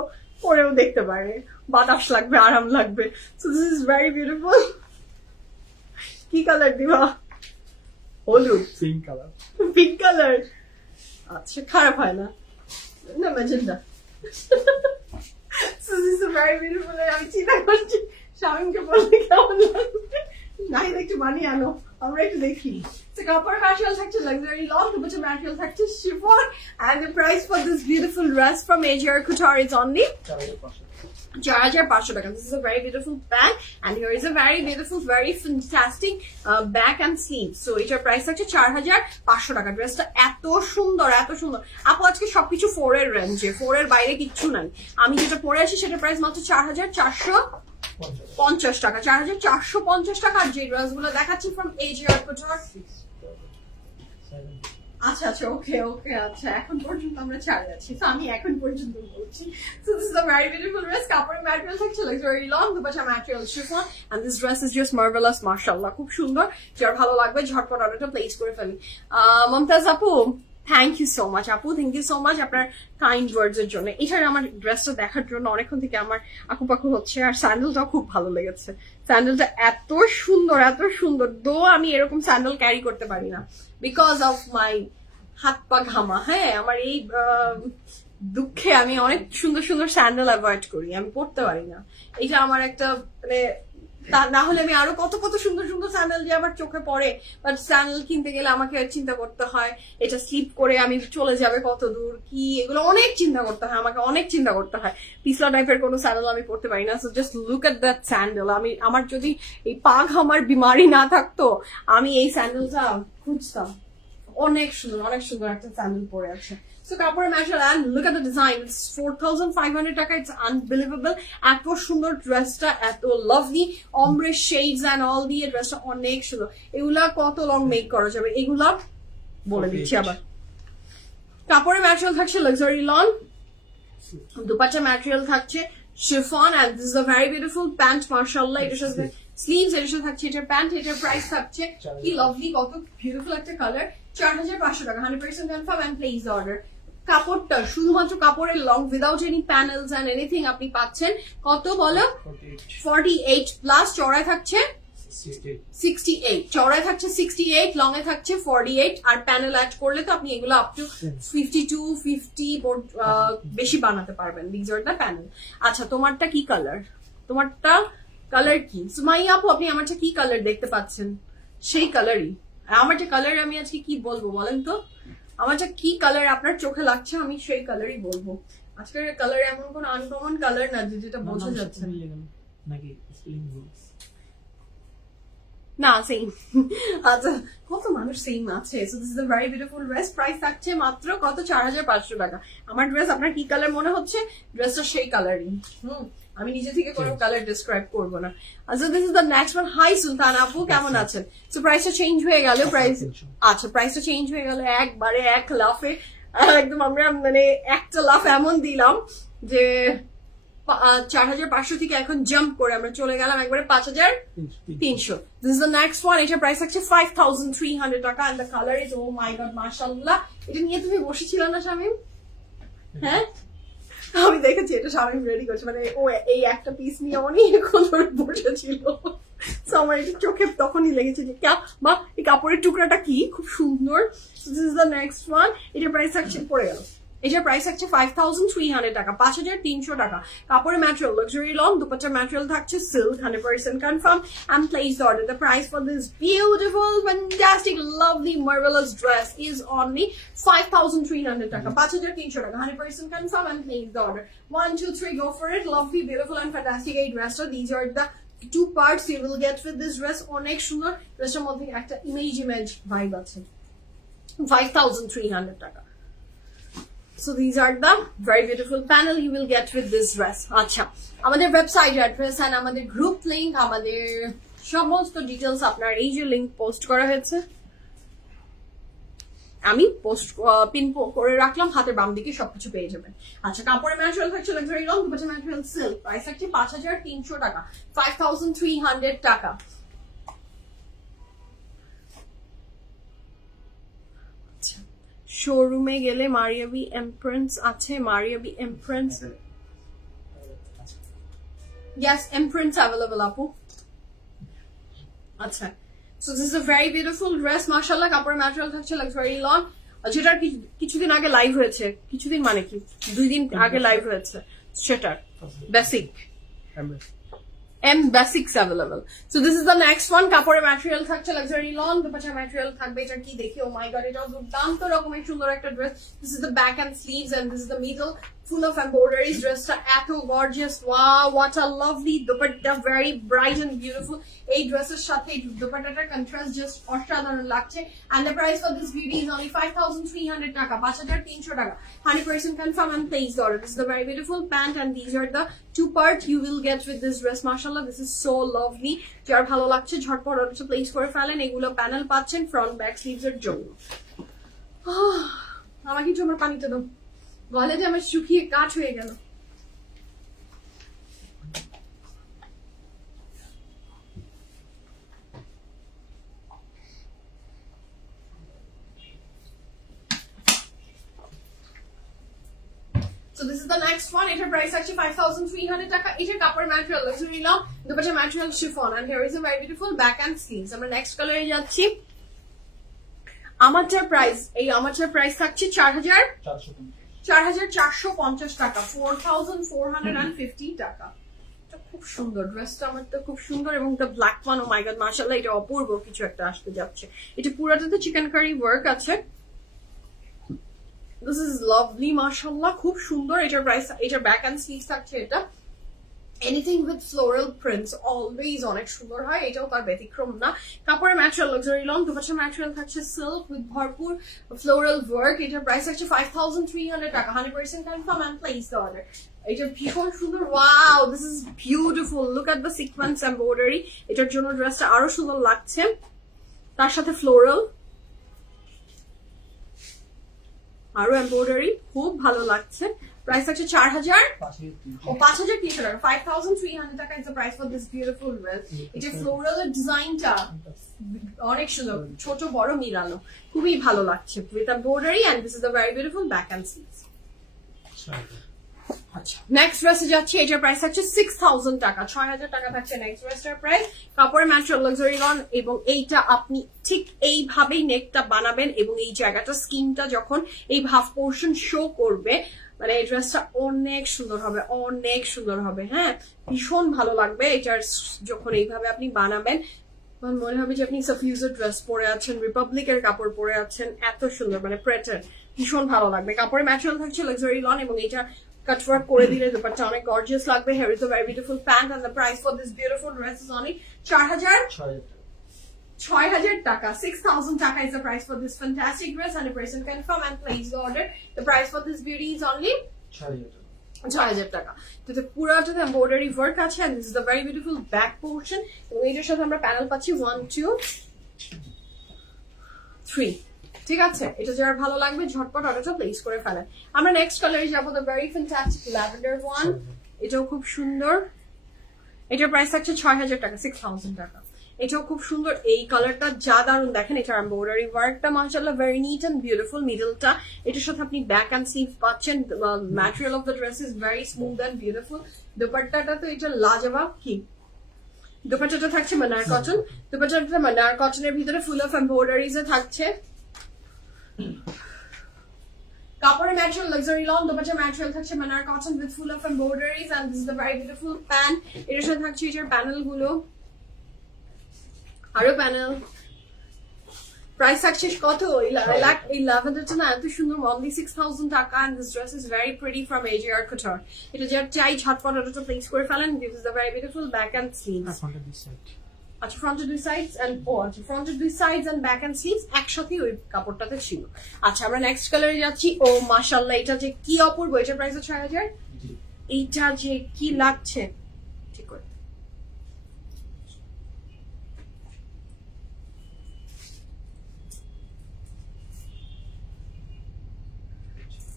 পরেও দেখতে পারে, বাতাস লাগবে, আরাম লাগবে। So this is very beautiful. কি কালার দিবা? হলুদ, পিঙ্ক কালার। আচ্ছা, খারাপ হয় না, না magenta. So this is very beautiful. আমি চিন্তা করছি শামিমকে বলতে কেমন লাগবে। নাই, একটু বানিয়ে আনো, আমরা একটু দেখি। So copper material থাকছে luxury long, দুপাট্টা material থাকছে chiffon, and the price for this beautiful dress from AJR Qatar is only 4500 টাকা। This is a very beautiful bag, and here is a very beautiful, very fantastic back and sleeve. So এটার প্রাইস থাকছে 4500 টাকা। ড্রেসটা এত সুন্দর, এত সুন্দর। আপু আজকে সবকিছু 4 এর রেঞ্জে, 4 এর বাইরে কিচ্ছু নাই। আমি যেটা পরে আসি সেটার প্রাইস মাত্র 4450 টাকা। 4450 টাকা। আর যে ড্রেস গুলো দেখাচ্ছি from AJR Qatar। আচ্ছা আচ্ছা, ওকে ওকে, আচ্ছা এখন পর্যন্ত আমরা ছাড়ে আছি, তো আমি এখন পর্যন্ত বলছি। So this is a very beautiful dress. কাপড়ের ম্যাটেরিয়াল থাকছে luxury long, dupatta material chiffon, and this dress is just marvelous, mashallah. খুব সুন্দর। যার ভালো লাগবে ঝটপট অর্ডারটা প্লেস করে ফেলি। মমতাজ আপু, থ্যাংক ইউ সো মাচ আপু, থ্যাংক ইউ সো মাচ আপনার কাইন্ড ওয়ার্ডস এর জন্য। এছাড়া আমার ড্রেসটা দেখার জন্য অনেকক্ষণ থেকে আমার আকুপাকু হচ্ছে। আর স্যান্ডেলটাও খুব ভালো লেগেছে, স্যান্ডেলটা এত সুন্দর দো আমি এরকম স্যান্ডেল ক্যারি করতে পারি না বিকজ অফ মাই হাত পা ঘামা। হ্যাঁ, আমার এই দুঃখে আমি অনেক সুন্দর স্যান্ডেল অ্যাভয়েড করি, আমি পরতে পারি না। এটা আমার একটা মানে, তা না হলে আমি আরো কত সুন্দর স্যান্ডেল যে আমার চোখে পড়ে, বাট স্যান্ডেল কিনতে গেলে আমাকে চিন্তা করতে হয় এটা স্লিপ করে আমি চলে যাবে কত দূর, কি এগুলো অনেক চিন্তা করতে হয়, আমাকে অনেক চিন্তা করতে হয়। পিছলা টাইপের কোনো স্যান্ডেল আমি পড়তে পারি না। So just look at that sandal. আমার যদি এই পা ঘামার বিমারি না থাকতো আমি এই স্যান্ডেলটা খুঁজতাম। অনেক সুন্দর একটা স্যান্ডেল পরে আছে। So কাপড়ের material and look at the design, it's 4,500 টাকা, it's unbelievable। এত সুন্দর ড্রেসটা, এত lovely ombre shades and all দিয়ে ড্রেসটা অনেক সুন্দর। এগুলা কত লং মেক করা যাবে এগুলা বলে দিচ্ছি আবার। কাপড়ের ম্যাটেরিয়াল থাকছে লাক্সারি লন, দুপাট্টা ম্যাটেরিয়াল থাকছে chiffon, and this is a very beautiful pant মাশাআল্লাহ। এটার সাথে স্লিভস, এটার সাথে থাকছে এটার প্যান্ট, এটার প্রাইস থাকছে কি লাভলি, কত বিউটিফুল একটা কালার, 4,500 টাকা, 100% confirm and place the order। কাপড়টা শুধুমাত্র কাপড়ের long without any panels and anything আপনি পাচ্ছেন কত বলো, 48 প্লাস, চড়ায় থাকছে 68, চড়ায় থাকছে 68, লং এ থাকছে 48, আর প্যানেল অ্যাড করলে তো আপনি এগুলো আপ টু 52, 50 বেশি বানাতে পারবেন। This are the panel. আচ্ছা, তোমারটা কি কালার? তোমারটা কালার কি সুমাই আপু? আপনি আমারটা কি কালার দেখতে পাচ্ছেন? সেই কালারই আমারটা কালার। আমি আজকে কি বলবো বলেন তো, আমারটা কি কালার আপনার চোখে লাগছে আমি সেই কালারই বলবো। আজকের কালার এমন কোন আনকমন কালার না যেটা বোঝা যাচ্ছে না সেম। আচ্ছা, কত মানুষ সেম আছে। So this is a very beautiful dress. Price থাকছে মাত্র কত, 4,500 টাকা। আমার ড্রেস আপনার কি কালার মনে হচ্ছে? ড্রেসটা সেই কালারই। আমি নিজে থেকে কোনো কালার ডিসক্রাইব করবো না। আচ্ছা, this is the next one. Hi Sultan আপু, কেমন আছেন? সো প্রাইসটা চেঞ্জ হয়ে গেল, আচ্ছা প্রাইসটা চেঞ্জ হয়ে গেল একবারে এক লাফে। একদম আমরা মানে একটা লাফ এমন দিলাম যে 4,500 থেকে এখন জাম্প করে আমরা চলে গেলাম একবারে 5,300। This is the next one. এটা প্রাইস থাকছে 5,300 টাকা, and the colour is oh my God মাশাআল্লাহ। এটা নিয়ে তুমি বসেছিল না শামিম? হ্যাঁ, আমি দেখেছি এটা শামিম রেডি করছে, মানে ও এই একটা পিস নিয়ে অনেকক্ষণ ধরে বসেছিল। আমার এটা চোখে তখনই লেগেছে যে বা এই কাপড়ের টুকরাটা কি খুব সুন্দর। This is the next one. এটার প্রাইস থাকছে, পড়ে গেল, এটার প্রাইস থাকছে 5,300 টাকা, 5,300 টাকা। কাপড়ের ম্যাটেরিয়াল লাক্সারি লং, দুপাট্টার ম্যাটেরিয়াল থাকছে silk, 100% confirm and place the order. The price for this beautiful, fantastic, lovely, marvelous dress is only 5,300 টাকা, 5,300 টাকা, 100% confirm and place the order. 1, 2, 3, go for it. Lovely, beautiful and fantastic এই ড্রেসটা। These are the two parts you will get with this dress. অনেক সুন্দর ড্রেসটার মধ্যে একটা ইমেজ ভাইব আছে। 5,300 টাকা। So these are the very beautiful panel you will get with this dress. আচ্ছা, আমাদের ওয়েবসাইট অ্যাড্রেস এন্ড আমাদের গ্রুপ লিংক, আমাদের সমস্ত ডিটেলস আপনার এই যে লিংক পোস্ট করা হয়েছে, আমি পোস্ট পিন করে রাখলাম, হাতের বাম দিকে সবকিছু পেয়ে যাবেন। আচ্ছা, কাপড়ের ম্যাটেরিয়াল থাকছে লাক্সারি লং, দুপাট্টার ম্যাটেরিয়াল সিল্ক, প্রাইস থাকছে 5,300 টাকা, 5,300 টাকা। শোরুমে গেলে মারিয়াবি এমপ্রিন্টস আছে, মারিয়াবি এমপ্রিন্টস, yes, এমপ্রিন্টস অ্যাভেলেবল আপু। আচ্ছা, so this is a very beautiful dress মাশাআল্লাহ। কাপড়ের ম্যাটেরিয়াল থাকছে লাক্সারি লন, যেটার কিছুদিন আগে লাইভ হয়েছে, কিছুদিন মানে কি 2 দিন আগে লাইভ হয়েছে, সেটার basic basics available. So this is the next one. কাপড়ের ম্যাটেরিয়াল থাকছে লাক্সারি লন, দুপাট্টার ম্যাটেরিয়াল থাকবে এটা কি দেখি, ও মাই গড, এটা দুর্দান্ত রকমের সুন্দর একটা dress. This is the back and sleeves and this is the middle, full of embroideries. ড্রেসটা এত gorgeous, wow, what a lovely dupatta, very bright and beautiful। এই ড্রেসের সাথে দুপাট্টাটার কন্ট্রাস্ট জাস্ট অসাধারণ লাগছে। and the price for this beauty is only 5,300 টাকা, 5,300 টাকা, 100% confirm and place the order. This is the very beautiful pant and these are the two parts you will get with this dress. মাশাআল্লাহ, this is so lovely। যার ভালো লাগছে ঝটপট অর্ডারটা প্লেস করে ফেলেন। এগুলো প্যানেল পাচ্ছেন ফ্রন্ট ব্যাক স্লিভস এর জন্য। আমাকে একটু আমার পানিতে দাও, গলে যে আমার শুকিয়ে কাঠ হয়ে গেল। So this is the next one. Etar price actually 5,300 taka. Etar কাপড় material luxury long, dupatta material chiffon, and here is a very beautiful back and sleeves. আমরা next color এ যাচ্ছি। আমারটার প্রাইস, এই আমারটার প্রাইস থাকছে 4,450 টাকা, 4,450 টাকা। এটা খুব সুন্দর ড্রেসটা, আমারটা খুব সুন্দর, এবং এটা black one, O my God মাশাআল্লাহ, এটা অপূর্ব কিছু একটা আসতে যাচ্ছে। এটা পুরোটাতে চিকেন কারি ওয়ার্ক আছে। This is lovely, mashallah, খুব সুন্দর। এটার প্রাইস, এটার ব্যাক এন্ড স্লিভস থাকছে এটা। Anything with floral prints always অনেক সুন্দর হয়, এটাও তার ব্যতিক্রম না। কাপড়ের ম্যাটেরিয়াল লাক্সারি লং, দুপাট্টার ম্যাটেরিয়াল থাকছে সিল্ক উইথ ভরপুর ফ্লোরাল ওয়ার্ক। এটার প্রাইস থাকছে 5,300 টাকা, 100% confirm and place the order. এটা ভীষণ সুন্দর, wow, this is beautiful, look at the sequence embroidery. এটার জন্য ড্রেসটা আরো সুন্দর লাগছে, তার সাথে ফ্লোরাল আরো এমব্রয়ডারি, খুব ভালো লাগছে। প্রাইস আছে 5,300 টাকা, 5,300 টাকা is the price for this beautiful dress. এটা ফ্লোরাল ডিজাইনটা অনেক সুন্দর, ছোট বড় মিলানো, খুবই ভালো লাগছে with embroidery, and this is the very beautiful back and sleeves. আচ্ছা, নেক্সট ড্রেসে যাচ্ছি। এটার প্রাইস হচ্ছে 6,000 টাকা, 6,000 টাকা থাকছে নেক্সট ড্রেসটার প্রাইস। কাপড়ের ম্যাটেরিয়াল লাক্সারি লন, এবং এইটা আপনি ঠিক এইভাবেই নেকটা বানাবেন, এবং এই জায়গাটা স্কিনটা যখন এই হাফ পোর্শন শো করবে, মানে এই ড্রেসটা অনেক সুন্দর হবে, অনেক সুন্দর হবে। হ্যাঁ, ভীষণ ভালো লাগবে এটার যখন এইভাবে আপনি বানাবেন। আমার মনে হবে যে আপনি সাফিউজের ড্রেস পরে আছেন, রিপাবলিকের কাপড় পরে আছেন, এত সুন্দর, মানে প্যাটার্ন ভীষণ ভালো লাগবে। কাপড়ের ম্যাটেরিয়াল থাকছে লাক্সারি লন, এবং এটা কাটওয়ার্ক করে দিলে দুপাট্টা অনেক গর্জিয়াস লাগবে। Here is a very beautiful pant, and the price for this beautiful dress is only 6,000 টাকা, 6,000 টাকা is the price for this fantastic dress, and a person confirm and place the order. The price for this beauty is only 6,000 টাকা। তো পুরোটাতে এমব্রয়ডারি ওয়ার্ক আছে, and this is the very beautiful back portion, এবং এটার সাথে আমরা প্যানেল পাচ্ছি 1 2 3। ঠিক আছে, এটা যার ভালো লাগবে ঝটপট অর্ডারটা প্লেস করে ফেলেন। আমরা নেক্সট কালারে যাবো, the very fantastic lavender one. এটাও খুব সুন্দর, এটার প্রাইস থাকছে 6,000 টাকা, 6,000 টাকা। এটাও খুব সুন্দর, এই কালারটা যা দারুন, দেখেন এটার এমব্রয়ডারি ওয়ার্কটা মাশাআল্লাহ ভেরি নিট এন্ড বিউটিফুল। মিডলটা, এটার সাথে আপনি ব্যাক এন্ড স্লিভ পাচ্ছেন। Material of the dress is very smooth and beautiful. দুপাট্টাটা তো এটা লাজবাব। কি দুপাট্টাটা থাকছে মানার কটন, দুপাট্টাটা মানার কটনের ভিতরে ফুল অফ এমব্রয়ডারিজ থাকছে। কাপড়ের ম্যাটেরিয়াল লাক্সারি লন, দুপাট্টার ম্যাটেরিয়াল থাকছে মানার cotton with full of embroideries, and this is the very beautiful pant. এটার সাথে থাকছে এটার প্যানেল গুলো, আরো প্যানেল। প্রাইস থাকছে কত? এই ল্যাভেন্ডারটা না এত সুন্দর, only 6,000 টাকা, and this dress is very pretty from AJR Couture. এটা যার চাই ঝটপট অর্ডারটা প্লেস করে ফেলেন। This is the very beautiful back and sleeves. আচ্ছা, ফ্রন্টে দুই সাইডস এন্ড ফ্রন্টে দুই sides and back and sleeves একসাথেই ওই কাপড়টাতে ছিল। আচ্ছা, আমরা নেক্সট কালারে যাচ্ছি। ও মাশাআল্লাহ, এটা যে কি অপূর্ব, এটার প্রাইস 6,000। এইটা যে কি লাগছে, ঠিক করে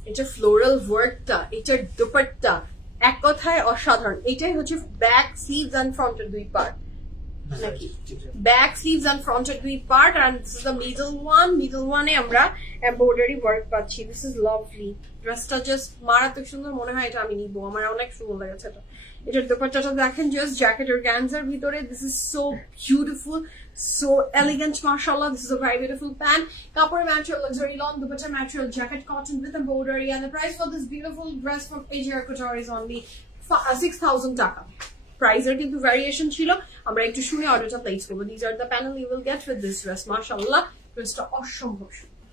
এটা ফ্লোরাল ওয়ার্কটা, এটার দুপাট্টা এক কথায় অসাধারণ। এটাই হচ্ছে ব্যাক স্লিভস এন্ড ফ্রন্টের দুই পার্ট, নাকি ব্যাক স্লিভস এন্ড ফ্রন্টের দুই part, and this is the middle one. Middle ওয়ানে আমরা এমব্রয়ডারি ওয়ার্ক পাচ্ছি। দিস ইজ লাভলি, ড্রেসটা জাস্ট মারাত্মক সুন্দর, মনে হয় এটা আমি নিবো, আমার অনেক সুন্দর লেগেছে এটা। এটার দুপাট্টাটা দেখেন, জাস্ট জ্যাকেট অর্গানজার ভিতরে। This is so beautiful, so elegant, mashallah. This is a very beautiful pant. Kapur material luxury long, dupatta material jacket cotton with embroidery, and the price for this beautiful dress from AJR Couture is only 6,000 taka. Price er kintu variation chilo, amra ekটু শুনে অর্ডারটা প্লেস করব। These are the panel you will get with this dress, mashallah. Dressটা অসম্ভব সুন্দর।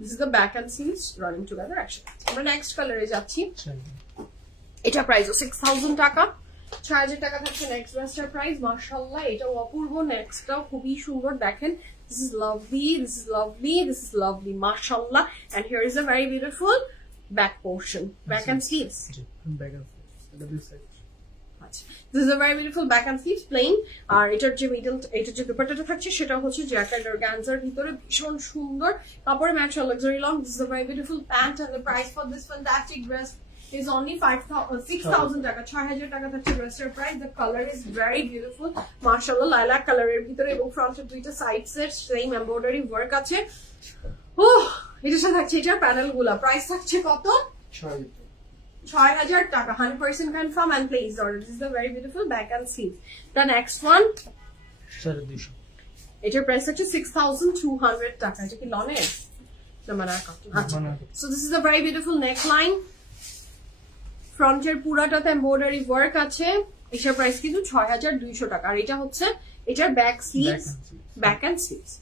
This is the back and sleeves running together actually. আমরা নেক্সট কালারে যাচ্ছি। এটা প্রাইস 6,000 টাকা, 6,000 টাকা থাকছে নেক্সট ড্রেসটার প্রাইস। মাশাআল্লাহ, এটাও অপূর্ব, নেক্সটটাও খুবই সুন্দর। দেখেন, this is lovely, this is lovely, this is lovely, মাশাআল্লাহ। And here is a very beautiful back portion, back and sleeves. This is a very beautiful back and sleeves plain, আর এটার যে মিডল, এটার যে দুপাট্টাটা থাকছে সেটা হচ্ছে জ্যাকেট অর্গানজার ভিতরে, ভীষণ সুন্দর। কাপড়ের material luxury long. This is a very beautiful pant, and the price for this fantastic dress is only 6,000 টাকা, 6,000 টাকা থাকছে ড্রেসের price. The color is very beautiful, মাশাআল্লাহ, লাইলাক কালারের ভিতরে, এবং ফ্রন্টের দুইটা সাইডস এর সেম এমব্রয়ডারি ওয়ার্ক আছে। এটার সাথে থাকছে এটার প্যানেল গুলা, প্রাইস থাকছে কত? 6000 টাকা, 100% confirm and place order. This is the very beautiful back and sleeve. The next one 250 এটার প্রাইস হচ্ছে 6200 টাকা। এটা কি লনের না মানার কটন? আচ্ছা, so this is the very beautiful neck line, ফ্রন্টের পুরাটাতে এমব্রয়ডারি ওয়ার্ক আছে। এটার প্রাইস কিন্তু 6200 টাকা। আর এটা হচ্ছে এটার back sleeves, back and sleeves.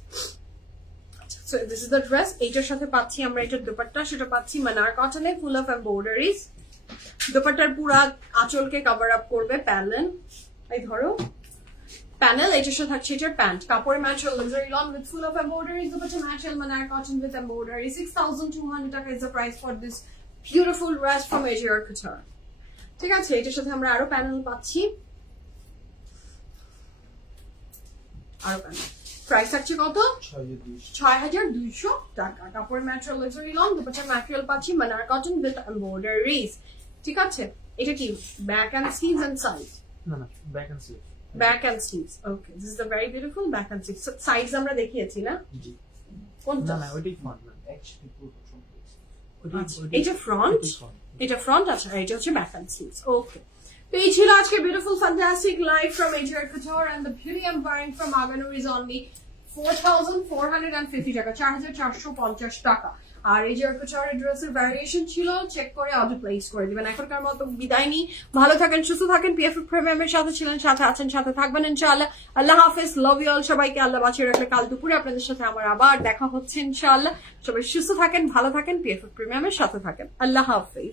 So this is the dress. এটার সাথে পাচ্ছি আমরা এটার দুপাট্টা, সেটা পাচ্ছি মানার কটনে, ফুল অফ এমব্রয়ডারিজ। দুপাট্টার পুরা আঁচলকে কভার আপ করবে প্যানেল, এই ধরো প্যানেল। এটার সাথে থাকছে এটার প্যান্ট, কাপড়ের material luxury lawn with full of embroideries, dupatta material মানার কটন উইথ এমব্রয়ডারি। 6200 টাকা is the price for this beautiful dress from এজিয়ার কাউচার। ঠিক আছে, এটার সাথে আমরা আরো প্যানেল পাচ্ছি, আরো প্যানেল। প্রাইস থাকছে কত? 6200 টাকা। কাপড়ের ম্যাটেরিয়াল লাক্সারি লন, দুপাট্টার ম্যাটেরিয়াল পাচ্ছি মানার কটন উইথ এমব্রয়ডারিজ। ঠিক আছে, এটা কি back and sleeves and side? না না, back and sleeve, back and sleeves. Okay, this is the very beautiful back and sleeves. Sides আমরা দেখিয়েছি না? জি। কোনটা? না না, ওইটাই ফ্রন্ট না, এটা ফ্রন্ট, এটা ফ্রন্ট। আচ্ছা, এটা হচ্ছে ব্যাক এন্ড স্লিভস। ওকে, তো এই ছিল আজকে বিউটিফুল ফ্যান্টাস্টিক লাইভ ফ্রম এজিয়ার couture and the beauty I am wearing from Aghanoor is only 4450 টাকা, 4450 টাকা। আর এজিয়ার কাউচারের ড্রেসের ভ্যারিয়েশন ছিল, চেক করে অর্ডার প্লেস করে দিবেন। এখনকার মতো বিদায় নিই, ভালো থাকেন, সুস্থ থাকেন। পিএফএফ প্রিমিয়ামের সাথে ছিলেন, সাথে আছেন, সাথে থাকবেন ইনশাআল্লাহ। আল্লাহ হাফেজ, লাভ ইউ অল। সবাইকে আল্লাহ বাঁচিয়ে রাখলে কাল দুপুরে আপনাদের সাথে আমার আবার দেখা হচ্ছে ইনশাআল্লাহ। সবাই সুস্থ থাকেন, ভালো থাকেন, পিএফএফ প্রিমিয়ামের সাথে থাকেন। আল্লাহ হাফেজ।